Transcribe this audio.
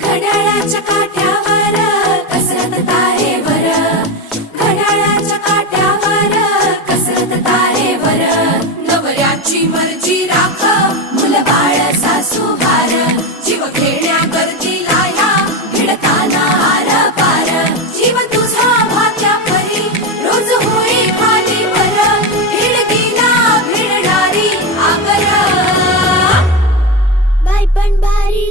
घड्याळाच्या काठ्यावर कसरत तारेवर, घड्याळाच्या काठ्यावर कसरत तारेवर. नवऱ्याची मर्जी राख, मुलं बाळ सासू भार, जीव खेळण्या करती लाया भिडताना आर पार. जीव तुझा भात्या परी रोज होई खाली वर, भिडकीला भिडणारी आकर. बाई पण भारी